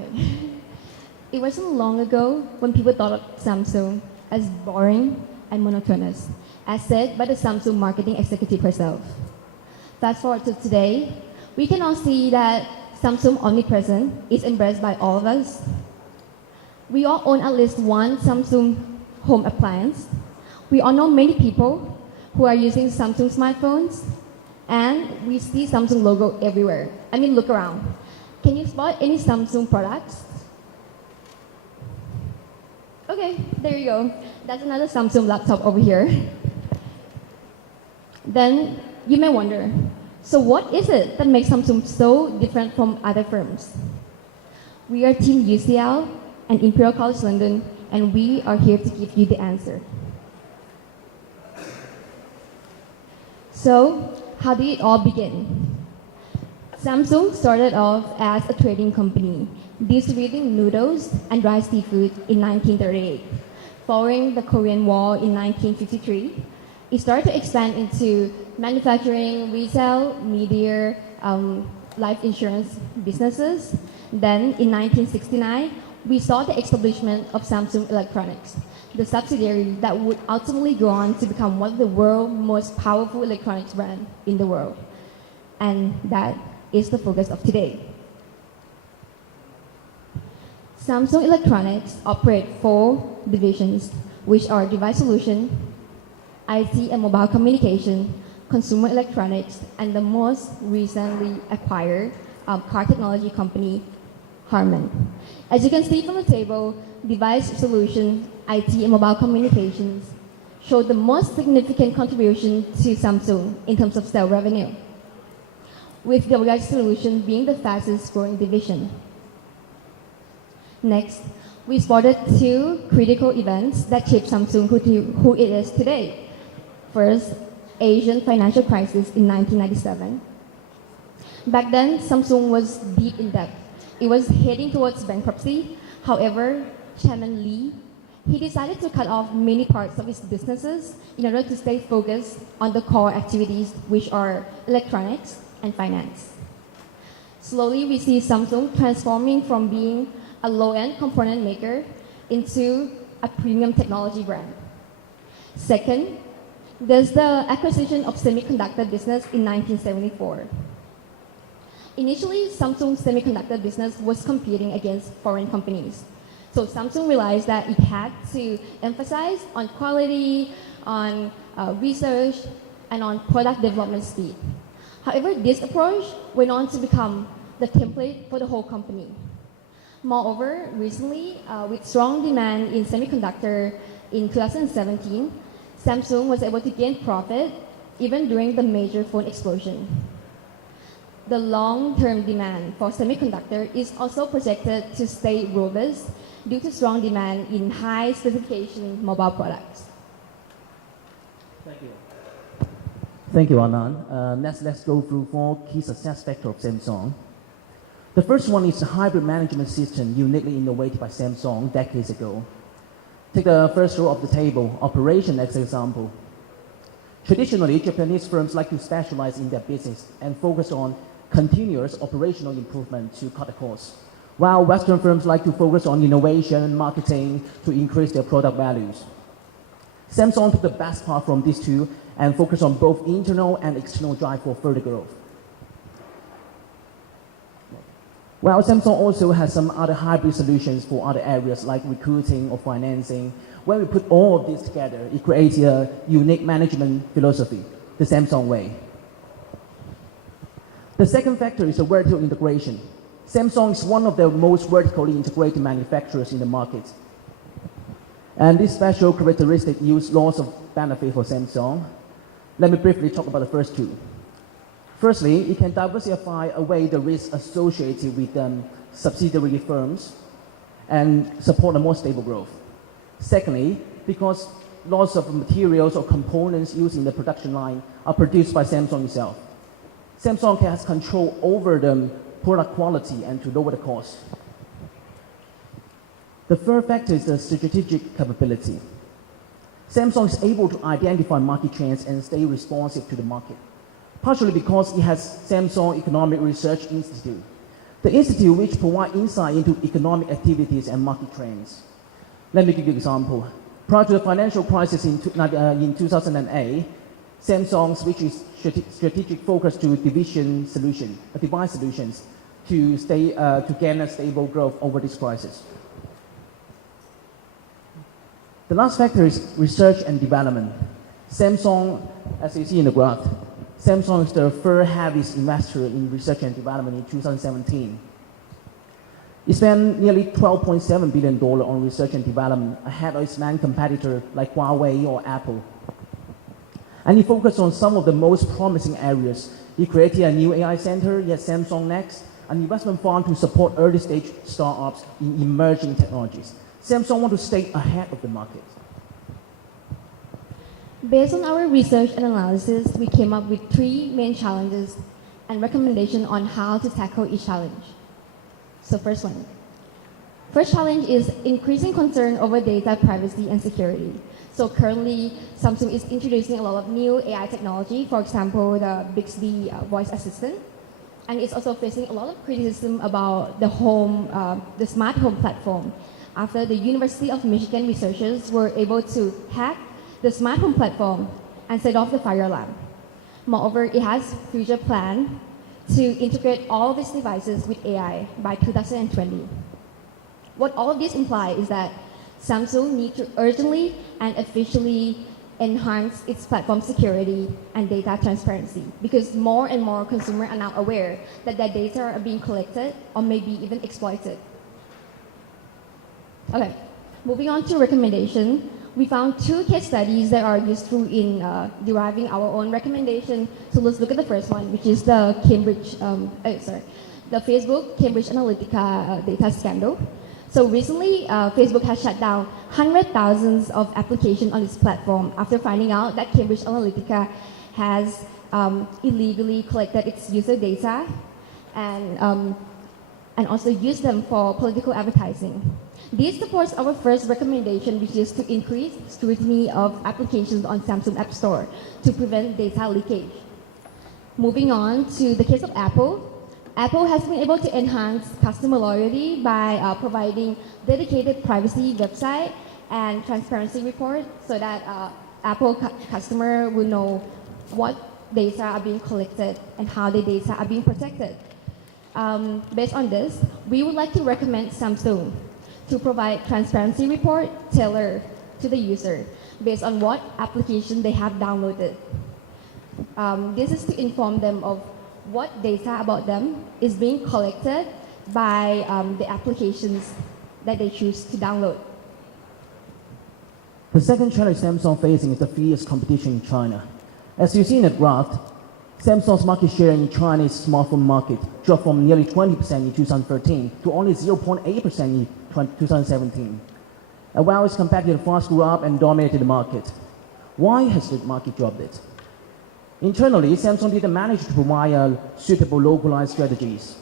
Okay. It wasn't long ago when people thought of Samsung as boring and monotonous, as said by the Samsung marketing executive herself. Fast forward to today, we can all see that Samsung Omnipresent is embraced by all of us. We all own at least one Samsung home appliance. We all know many people who are using Samsung smartphones, and we see Samsung logo everywhere. I mean, look around. Can you spot any Samsung products? Okay, there you go. That's another Samsung laptop over here. Then you may wonder, so what is it that makes Samsung so different from other firms? We are Team UCL and Imperial College London, and we are here to give you the answer. So, how did it all begin? Samsung started off as a trading company, distributing noodles and dry seafood in 1938. Following the Korean War in 1953, it started to expand into manufacturing, retail, media, life insurance businesses. Then, in 1969, we saw the establishment of Samsung Electronics, the subsidiary that would ultimately go on to become one of the world's most powerful electronics brands in the world. And that is the focus of today. Samsung Electronics operate 4 divisions, which are Device Solution, IT and Mobile Communication, Consumer Electronics, and the most recently acquired car technology company, Harman. As you can see from the table, Device Solution, IT and Mobile Communications show the most significant contribution to Samsung in terms of sales revenue, with Device Solution being the fastest growing division. Next, we spotted 2 critical events that shaped Samsung who it is today. First, Asian financial crisis in 1997. Back then, Samsung was deep in debt. It was heading towards bankruptcy. However, Chairman Lee, he decided to cut off many parts of his businesses in order to stay focused on the core activities, which are electronics and finance. Slowly, we see Samsung transforming from being a low-end component maker into a premium technology brand. Second, there's the acquisition of semiconductor business in 1974. Initially, Samsung's semiconductor business was competing against foreign companies. So Samsung realized that it had to emphasize on quality, on research, and on product development speed. However, this approach went on to become the template for the whole company. Moreover, recently, with strong demand in semiconductor in 2017, Samsung was able to gain profit even during the major phone explosion. The long-term demand for semiconductor is also projected to stay robust due to strong demand in high-specification mobile products. Thank you. Thank you, Anand. Next, let's go through 4 key success factors of Samsung. The first one is the hybrid management system uniquely innovated by Samsung decades ago. Take the first row of the table, operation as an example. Traditionally, Japanese firms like to specialize in their business and focus on continuous operational improvement to cut the costs, while Western firms like to focus on innovation and marketing to increase their product values. Samsung took the best part from these two and focused on both internal and external drive for further growth. While Samsung also has some other hybrid solutions for other areas like recruiting or financing, when we put all of this together, it creates a unique management philosophy, the Samsung way. The second factor is the vertical integration. Samsung is one of the most vertically integrated manufacturers in the market. And this special characteristic yields lots of benefit for Samsung. Let me briefly talk about the first 2. Firstly, it can diversify away the risks associated with subsidiary firms and support a more stable growth. Secondly, because lots of materials or components used in the production line are produced by Samsung itself, Samsung has control over the product quality and to lower the cost. The third factor is the strategic capability. Samsung is able to identify market trends and stay responsive to the market, partially because it has Samsung Economic Research Institute, The institute which provide insight into economic activities and market trends. Let me give you an example. Prior to the financial crisis in 2008, Samsung switched its strategic focus to device solutions to gain a stable growth over this crisis. The last factor is research and development. Samsung, as you see in the graph, Samsung is the third heaviest investor in research and development in 2017. It spent nearly $12.7 billion on research and development ahead of its main competitor like Huawei or Apple. And he focused on some of the most promising areas. He created a new AI center at Samsung Next, an investment fund to support early-stage startups in emerging technologies. Samsung wants to stay ahead of the market. Based on our research and analysis, we came up with 3 main challenges and recommendations on how to tackle each challenge. So first challenge is increasing concern over data privacy and security. So currently, Samsung is introducing a lot of new AI technology, for example, the BIESKE voice assistant. And it's also facing a lot of criticism about the smart home platform. After the University of Michigan researchers were able to hack the smart home platform and set off the fire alarm. Moreover, it has future plan to integrate all these devices with AI by 2020. What all of this implies is that Samsung needs to urgently and efficiently enhance its platform security and data transparency, because more and more consumers are now aware that their data are being collected or maybe even exploited. Okay, moving on to recommendation. We found 2 case studies that are useful in deriving our own recommendation. So let's look at the first one, which is the Facebook Cambridge Analytica data scandal. So recently, Facebook has shut down hundreds of thousands of applications on its platform after finding out that Cambridge Analytica has illegally collected its user data and also used them for political advertising. This supports our first recommendation, which is to increase scrutiny of applications on Samsung App Store to prevent data leakage. Moving on to the case of Apple. Apple has been able to enhance customer loyalty by providing dedicated privacy website and transparency report so that Apple customer will know what data are being collected and how the data are being protected. Based on this, we would like to recommend Samsung to provide transparency report tailored to the user based on what application they have downloaded. This is to inform them of what data about them is being collected by the applications that they choose to download. The second challenge Samsung facing is the fierce competition in China. As you see in the graph, Samsung's market share in Chinese smartphone market dropped from nearly 20% in 2013 to only 0.8% in 2017. And while its competitor fast grew up and dominated the market. Why has the market dropped it? Internally, Samsung didn't manage to provide suitable localized strategies.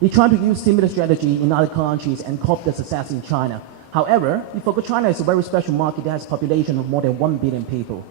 It tried to use similar strategy in other countries and copy the success in China. However, we forgot China is a very special market that has a population of more than 1 billion people.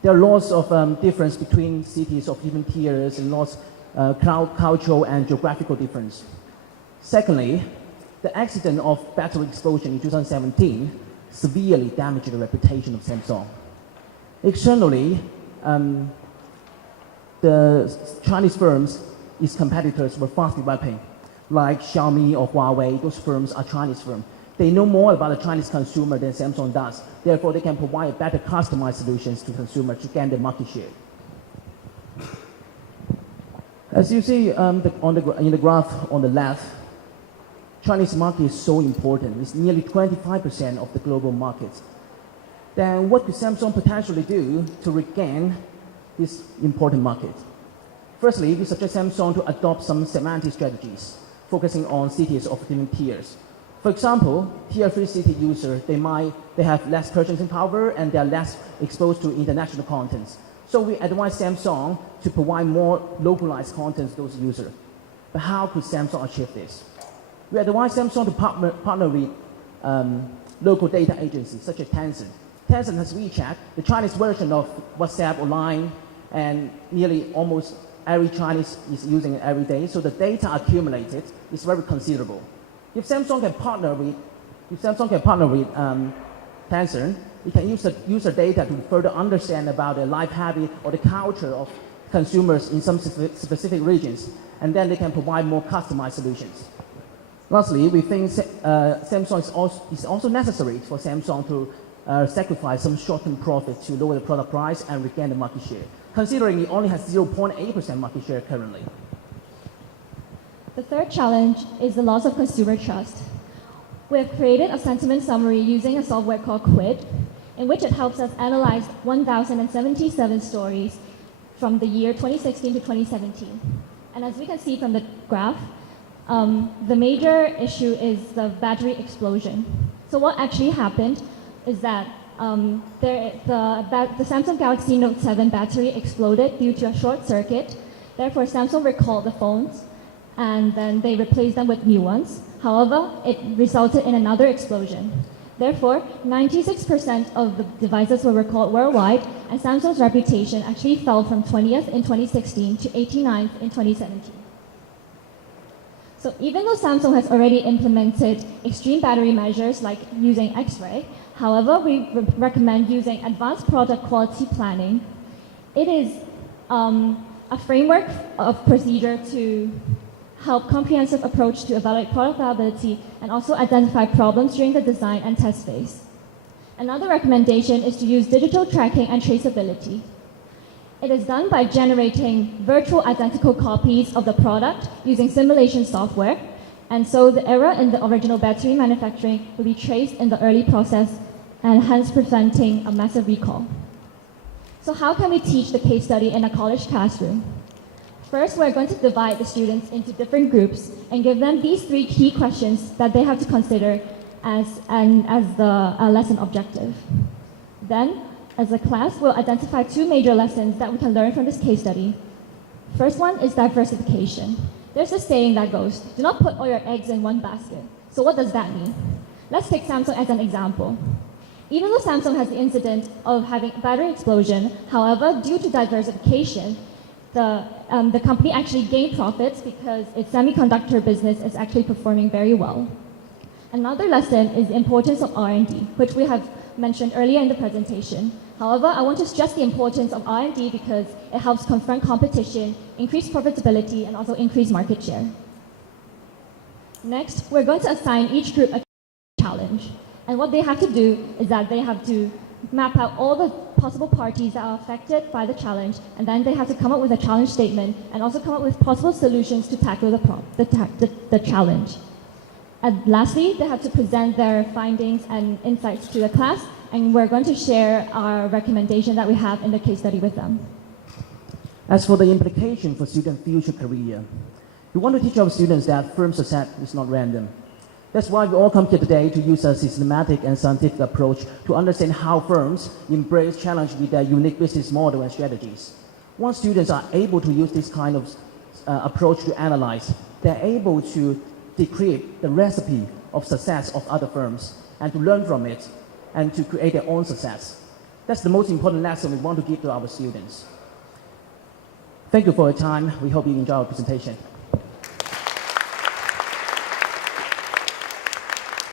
There are lots of difference between cities of different tiers and lots cultural and geographical difference. Secondly, the accident of battery explosion in 2017 severely damaged the reputation of Samsung. Externally, the Chinese firms, its competitors, were fast developing, like Xiaomi or Huawei. Those firms are Chinese firms. They know more about the Chinese consumer than Samsung does. Therefore, they can provide better customized solutions to consumers to gain the market share. As you see in the graph on the left, Chinese market is so important. It's nearly 25% of the global market. Then what could Samsung potentially do to regain this important market? Firstly, we suggest Samsung to adopt some semantic strategies, focusing on cities of different tiers. For example, tier 3 city users, they have less purchasing power and they are less exposed to international contents. So we advise Samsung to provide more localized content to those users. But how could Samsung achieve this? We advise Samsung to partner with local data agencies such as Tencent. Tencent has WeChat, the Chinese version of WhatsApp or Line, and nearly almost every Chinese is using it every day, so the data accumulated is very considerable. If Samsung can partner with Tencent, it can use the data to further understand about the life habit or the culture of consumers in some specific regions, and then they can provide more customized solutions. Lastly, we think Samsung is also necessary for Samsung to sacrifice some short-term profit to lower the product price and regain the market share, considering it only has 0.8% market share currently. The third challenge is the loss of consumer trust. We have created a sentiment summary using a software called Quid, in which it helps us analyze 1,077 stories from the year 2016 to 2017. And as we can see from the graph, the major issue is the battery explosion. So what actually happened is that the Samsung Galaxy Note 7 battery exploded due to a short circuit. Therefore, Samsung recalled the phones, and then they replaced them with new ones. However, it resulted in another explosion. Therefore, 96% of the devices were recalled worldwide, and Samsung's reputation actually fell from 20th in 2016 to 89th in 2017. So even though Samsung has already implemented extreme battery measures like using X-ray, however, we recommend using advanced product quality planning. It is a framework of procedure to help comprehensive approach to evaluate product viability and also identify problems during the design and test phase. Another recommendation is to use digital tracking and traceability. It is done by generating virtual identical copies of the product using simulation software, and so the error in the original battery manufacturing will be traced in the early process and hence preventing a massive recall. So how can we teach the case study in a college classroom? First, we're going to divide the students into different groups and give them these 3 key questions that they have to consider as the lesson objective. Then, as a class, we'll identify 2 major lessons that we can learn from this case study. First one is diversification. There's a saying that goes, do not put all your eggs in one basket. So what does that mean? Let's take Samsung as an example. Even though Samsung has the incident of having a battery explosion, however, due to diversification, the company actually gained profits because its semiconductor business is actually performing very well. Another lesson is the importance of R&D, which we have mentioned earlier in the presentation. However, I want to stress the importance of R&D because it helps confront competition, increase profitability, and also increase market share. Next, we're going to assign each group a challenge. And what they have to do is that they have to map out all the possible parties that are affected by the challenge, and then they have to come up with a challenge statement and also come up with possible solutions to tackle the challenge. And lastly, they have to present their findings and insights to the class, and we're going to share our recommendation that we have in the case study with them. As for the implication for student future career, we want to teach our students that firm success is not random. That's why we all come here today to use a systematic and scientific approach to understand how firms embrace challenge with their unique business model and strategies. Once students are able to use this kind of approach to analyze, they're able to decrypt the recipe of success of other firms and to learn from it and to create their own success. That's the most important lesson we want to give to our students. Thank you for your time. We hope you enjoy our presentation.